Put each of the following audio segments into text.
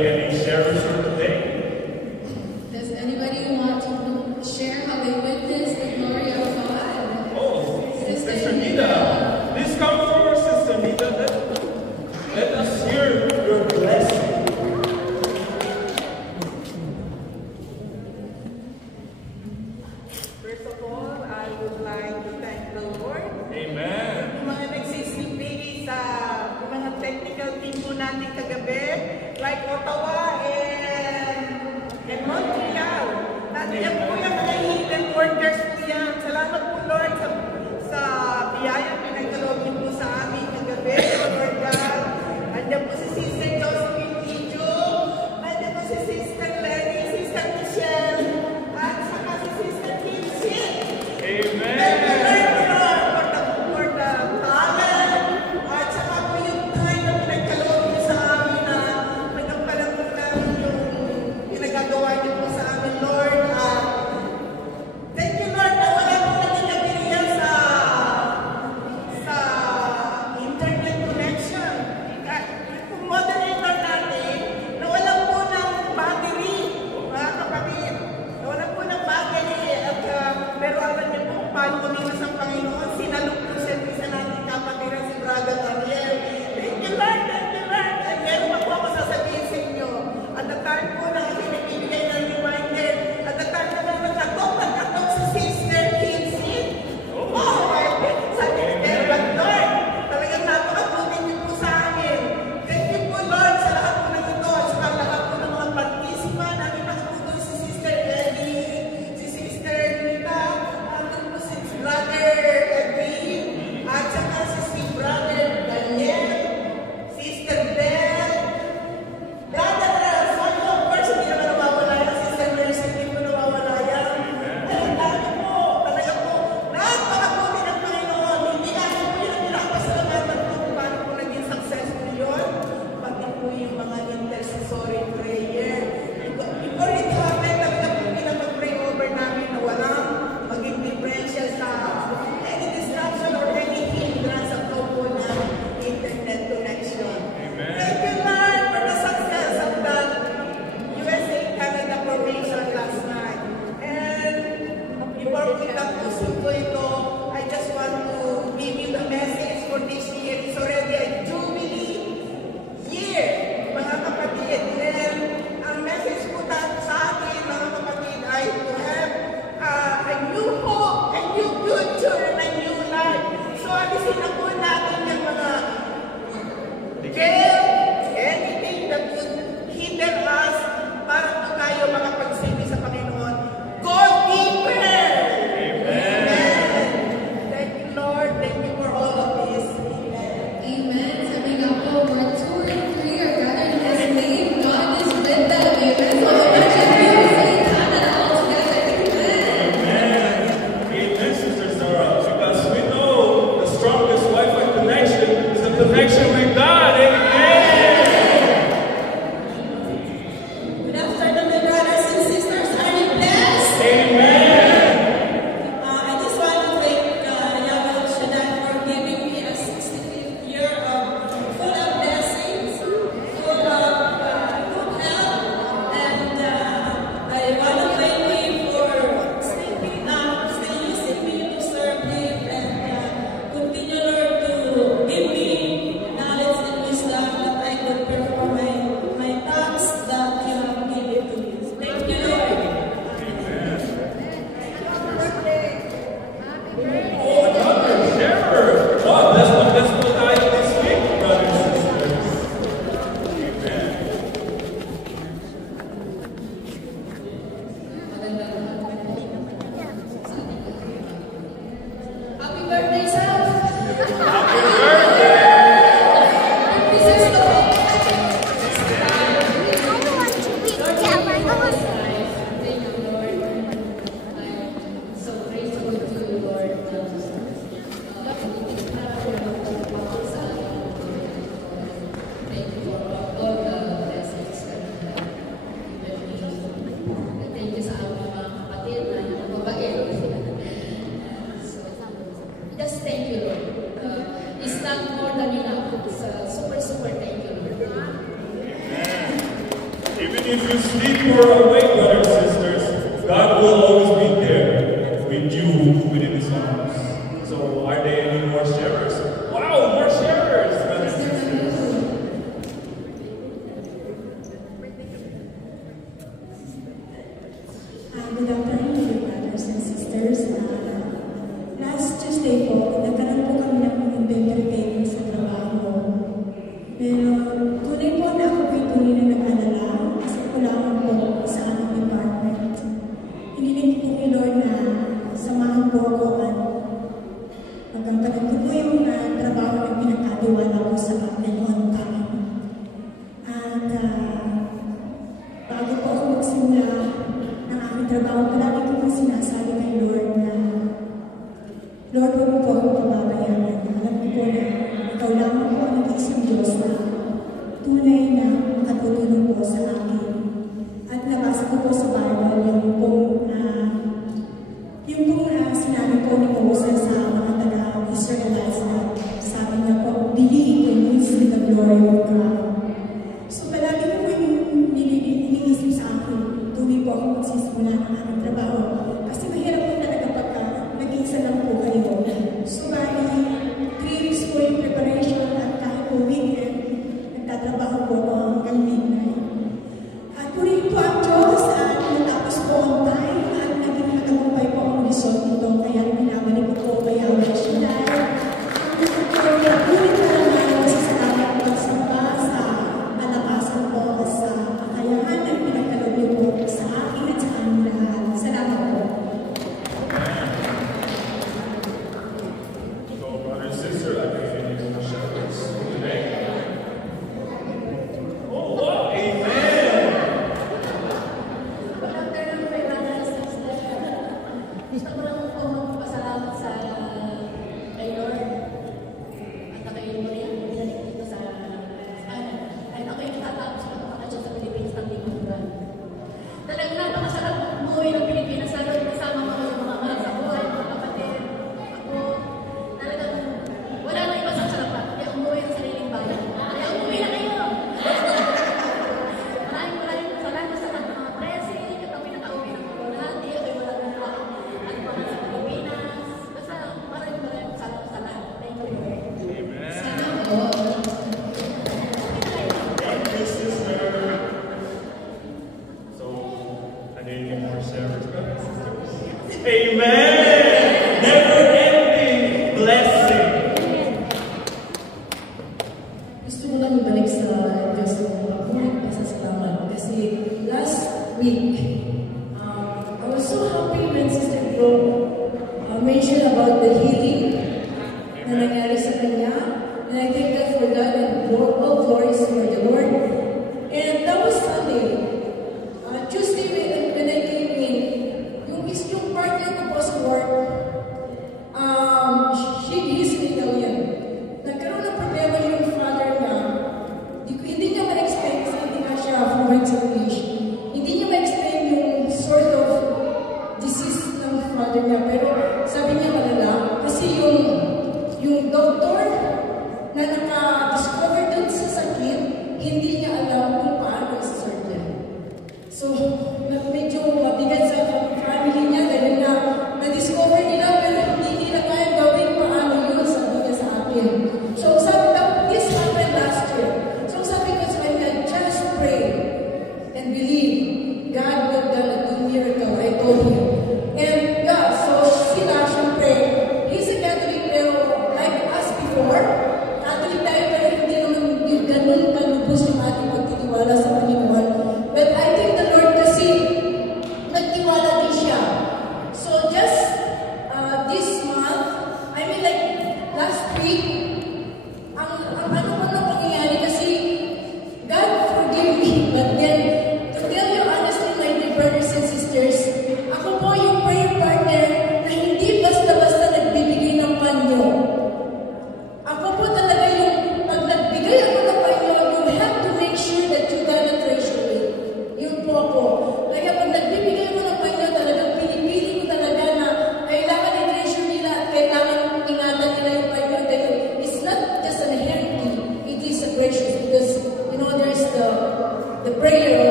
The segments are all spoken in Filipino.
Any sharers for today? Does anybody want to share how they witnessed the glory of God? Oh, Sister Nita. Please come forward, Sister Nita. Let us hear your blessing. First of all, I would like to thank the Lord. Amen. Yung mga nagsisilbi sa mga technical team po natin kagabi, like Ottawa and Montreal. Nandiyan po yung mga hidden workers po yan. Salamat po Lord sa biyayang pinagkaloob niyo po Even if you sleep or awake, brothers and sisters, God will always be there with you within His arms. So, are there any more sharers? Wow, more sharers, brothers and sisters. Good afternoon, brothers and sisters. Last Tuesday po, nagkaroon po kami ng inventory taking sa trabaho. Pero tunay po na ako po'y tunay na nag-alala kasi kulangan po sa aming department. Hiniling po kay Lord na samahan po ako at magkangkalan ko po yung trabaho na pinagkatiwala ko sa akin on time. At bago po ako magsimula ng aking trabaho, palagi ko po sinasabi kay Lord na Lord, huwag mo po ako pababayaan. Alam ko po na ikaw lamang po ang nag-iisang Diyos na tunay na makatutulong po sa akin. At nabasa ko po sa Bible yung pong sinabi po ni Moses sa mga taga-Israelites na sabi niya po, believe when you see the glory of God. So palagi ko po yung iniisip sa akin, tuloy po ako magsisimula ng aking trabaho. Kasi mahirap po talaga pagka nag-iisa lang po kayo. So bali, 3 weeks po yung preparation at kahit po weekend, nagtatrabaho po ako hanggang midnight. At tuloy po ang Diyos at natapos po ang time at naging nagtagumpay po ang result nito. Kaya binabalik ko po kaya wala siya dahil ang tuloy pa naman masasalamat po sa kalakasan po sa kakayahan na pinagkalagay po sa akin at sa aming lahat. Salamat po. So, brother and sister, I can finish the shepherds today. Oh, wow, amen! Good afternoon, my brothers and sisters. Gusto ko lang po magpasalamat sa kay Lord at kay Maria binalik dito sa Canada. Kahit ako yung natatapos na kapakasyon sa Pilipinas ng limang buwan. Talagang napakasarap umuwi ng Pilipinas, lalo kasama mo yung mga mahal sa buhay, mga kapatid. Ako, talagang wala na iba sa sarap pa. Kaya umuwi ng sariling bayan. Kaya umuwi na kayo! Maraming salamat sa lahat ng mga blessing at ang pinaka-uwi ng mga lahat. Di ako wala na lang at mga sa Pilipinas. Basta maraming salamat sa lahat. Thank you. Amen. Salamat po. Thank you, sister. So, are there any more sharers, brothers and sisters? Amen! Never-ending blessing. Gusto ko lang ibalik sa Diyos ng mabuhay pasasalamat kasi last week, I was so happy when Sister Flo mentioned about the healing na nangyari sa kanya. And I thank God for that and all glories for the Lord. And that was Sunday. Tuesday when I came in, yung partner ko po sa work, he's an Italian. Nagkaroon ng problema yung father niya. Hindi niya ma-explain kasi hindi nga siya fluent sa English. Hindi niya ma-explain yung sort of disease ng father niya. Pero sabi niya malala. Kasi yung doctor na naka-discover dun sa sakit, hindi niya alam kung paano isa-sort niya. So, medyo mabigat sa family niya dahil na-discover nila pero hindi nila kaya gawin paano yun, sabi niya sa akin. So, sabi ko, this happened last year. So, sabi ko sa kanya, just pray and believe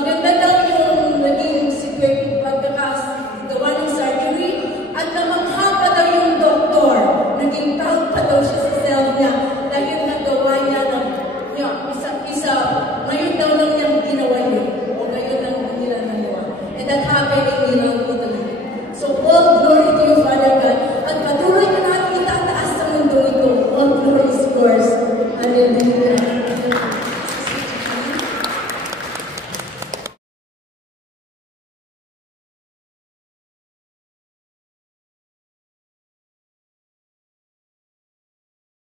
Maganda daw